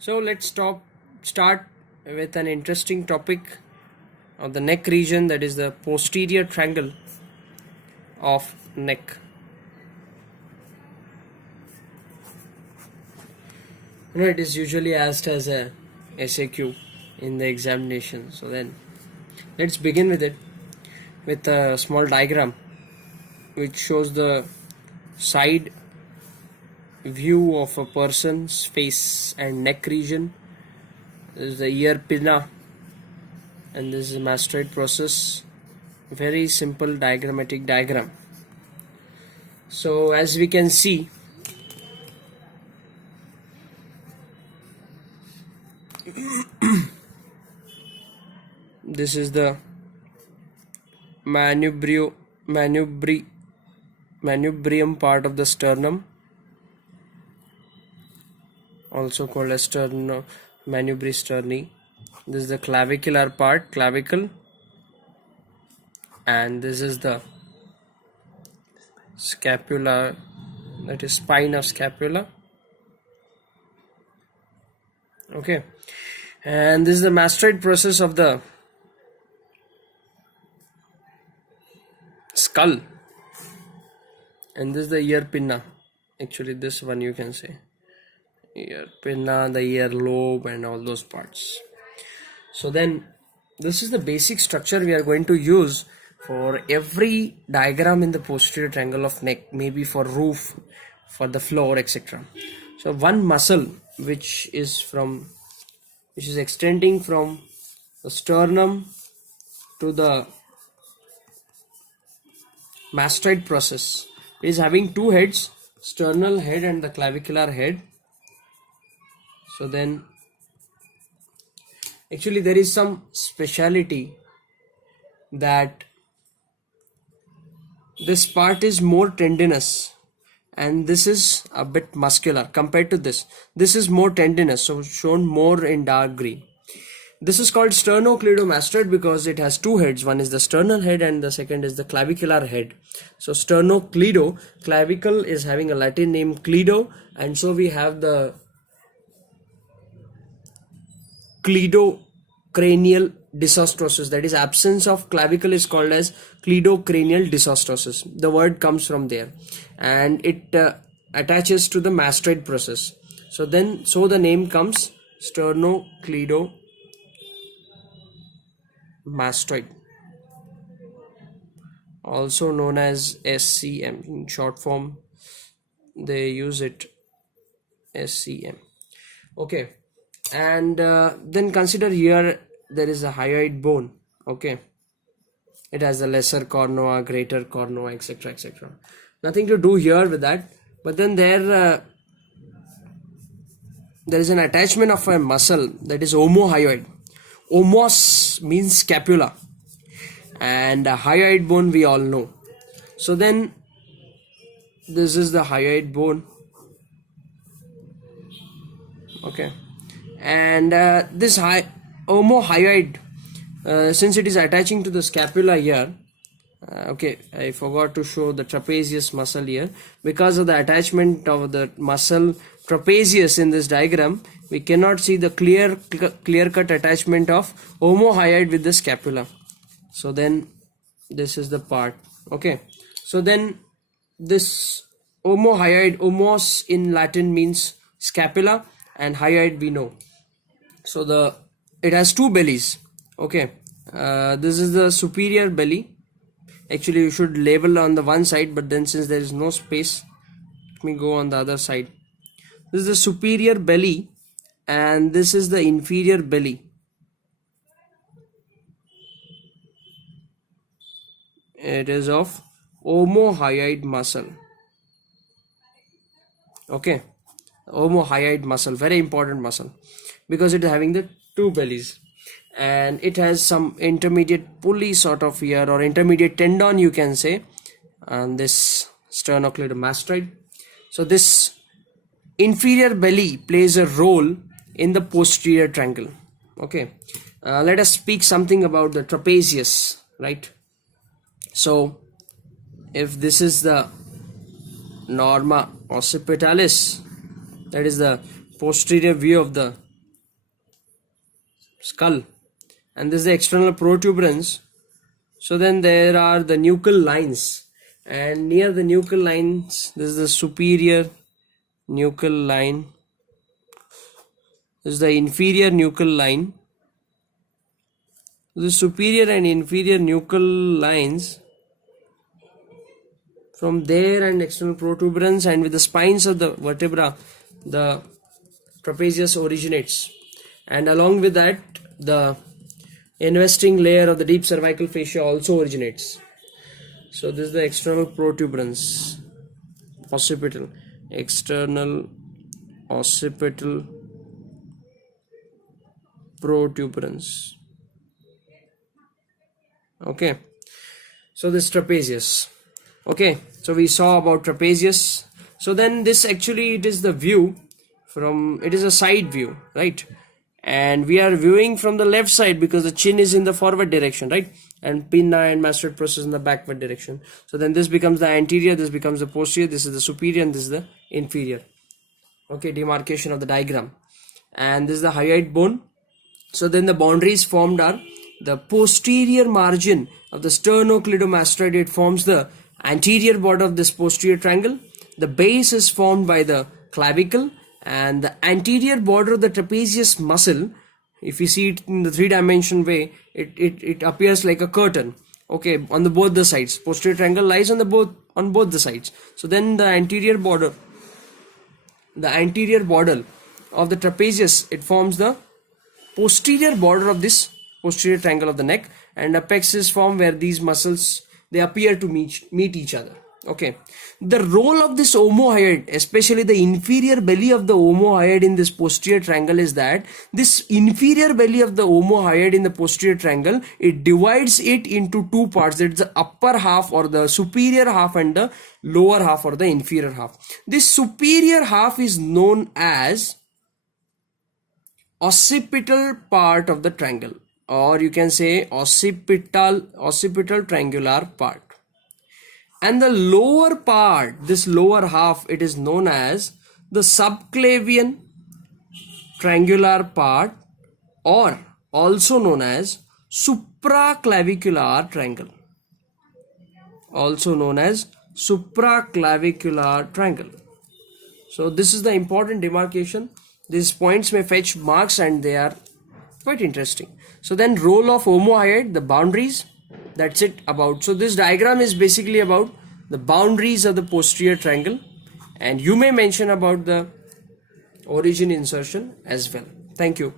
So let's start with an interesting topic of the neck region, that is the posterior triangle of neck. It is usually asked as a SAQ in the examination. So then let's begin with it with a small diagram which shows the side view of a person's face and neck region. This is the ear pinna and this is a mastoid process. Very simple diagrammatic diagram. So as we can see, this is the manubrium part of the sternum, also called as manubri sterni. This is the clavicular part, clavicle, and this is the scapula, that is spine of scapula. Okay, and this is the mastoid process of the skull, and this is the ear pinna. Actually, this one you can say ear pinna, the ear lobe, and all those parts. So then this is the basic structure we are going to use for every diagram in the posterior triangle of neck, maybe for roof, for the floor, etc. So one muscle which is extending from the sternum to the mastoid process is having two heads, sternal head and the clavicular head. So then actually there is some speciality that this part is more tendinous and this is a bit muscular compared to this. This is more tendinous, so shown more in dark green. This is called sternocleidomastoid because it has two heads. One is the sternal head and the second is the clavicular head. So sternocleido, clavicle is having a Latin name cleido, and so we have the cleidocranial dysostosis, that is absence of clavicle is called as cleidocranial dysostosis. The word comes from there and it attaches to the mastoid process. So the name comes sternocleidomastoid, also known as SCM. In short form they use it SCM. Okay, and then consider here there is a hyoid bone. Okay, it has the lesser cornua, greater cornua, etc, etc. Nothing to do here with that, but then there is an attachment of a muscle, that is omohyoid. Omos means scapula and hyoid bone we all know. So then this is the hyoid bone. Okay, and this omohyoid, since it is attaching to the scapula here, okay, I forgot to show the trapezius muscle here. Because of the attachment of the muscle trapezius in this diagram, we cannot see the clear-cut attachment of omohyoid with the scapula. So then this is the part. Okay, so then this omohyoid, omos in Latin means scapula and hyoid we know. So it has two bellies. Okay, this is the superior belly. Actually you should label on the one side, but then since there is no space, let me go on the other side. This is the superior belly and this is the inferior belly. It is of omohyoid muscle. Okay, omohyoid muscle, very important muscle because it is having the two bellies, and it has some intermediate pulley sort of here, or intermediate tendon you can say, and this sternocleidomastoid. So this inferior belly plays a role in the posterior triangle. Okay, let us speak something about the trapezius, right? So if this is the norma occipitalis, that is the posterior view of the skull, and this is the external protuberance. So then there are the nuchal lines, and near the nuchal lines this is the superior nuchal line, this is the inferior nuchal line. The superior and inferior nuchal lines, from there and external protuberance and with the spines of the vertebra, the trapezius originates, and along with that the investing layer of the deep cervical fascia also originates. So this is the external protuberance, occipital, external occipital protuberance. Okay, so this trapezius. Okay, so we saw about trapezius. So then this actually, it is the view from, it is a side view, right? And we are viewing from the left side because the chin is in the forward direction, right? And pinna and mastoid process in the backward direction. So then this becomes the anterior, this becomes the posterior, this is the superior, and this is the inferior. Okay, demarcation of the diagram. And this is the hyoid bone. So then the boundaries formed are the posterior margin of the sternocleidomastoid. It forms the anterior border of this posterior triangle. The base is formed by the clavicle, and the anterior border of the trapezius muscle, if you see it in the three-dimensional way, it appears like a curtain, okay, on the both the sides. Posterior triangle lies on both the sides. So then the anterior border of the trapezius, it forms the posterior border of this posterior triangle of the neck, and apex is formed where these muscles, they appear to meet each other. Okay, the role of this omohyoid, especially the inferior belly of the omohyoid in this posterior triangle, is that this inferior belly of the omohyoid in the posterior triangle, it divides it into two parts. That's the upper half or the superior half and the lower half or the inferior half. This superior half is known as occipital part of the triangle, or you can say occipital triangular part. And the lower part, this lower half, it is known as the subclavian triangular part, or also known as supraclavicular triangle. Also known as supraclavicular triangle. So this is the important demarcation. These points may fetch marks and they are quite interesting. So then role of omohyoid, the boundaries, that's it about. So this diagram is basically about the boundaries of the posterior triangle, and you may mention about the origin insertion as well. Thank you.